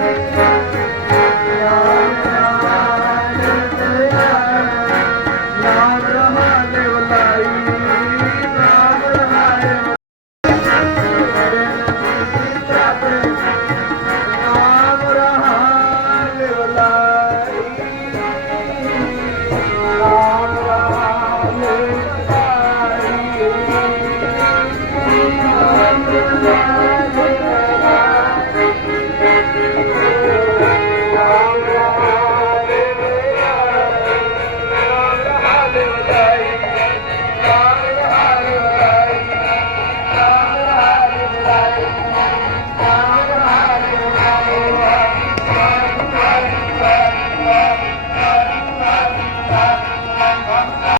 Thank you.